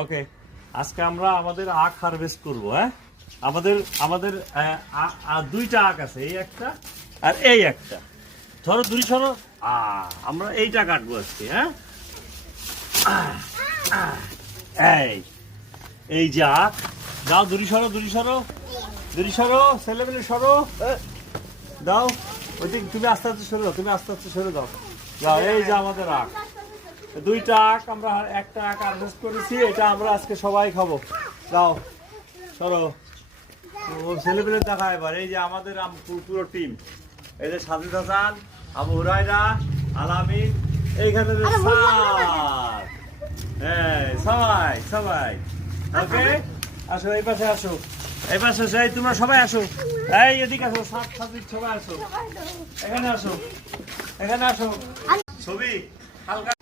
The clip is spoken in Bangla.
ওকে, আজকে আমরা আমাদের আখ হারভেস্ট করবো। হ্যাঁ, আমাদের আমাদের দুইটা আখ আছে, এই একটা আর এই একটা। ধরো দূরে সরো, আমরা এইটা কাটবো আজকে। হ্যাঁ, এই এই যে আখ, দাও দূরে সরো, দূরে সরো, দূরে সরো, ছেলেমেলে সরো, দাও ওইদিক। তুমি আস্তে আস্তে সরে দাও, তুমি আস্তে আস্তে সরে দাও। যাও, এই যে আমাদের আখ, দুইটা আখ, আমরা একটা আখ হারভেস্ট করেছি, এটা আমরা আজকে সবাই খাবো। যাও সরো, ছেলেপেলে দেখা। এবার এই যে আমাদের পুরো টিম, এই যে সাজিদ হাসান, আবু হুরায়রা, আলামিন, এইখানে স্যার, হ্যাঁ সবাই সবাই। ওকে, আসো এই পাশে, আসো এই পাশে, এই তোমরা সবাই আসো, এই এদিকে আসো, সাজিদ সবাই আসো, এখানে আসো, এখানে আসো। ছবি হালকা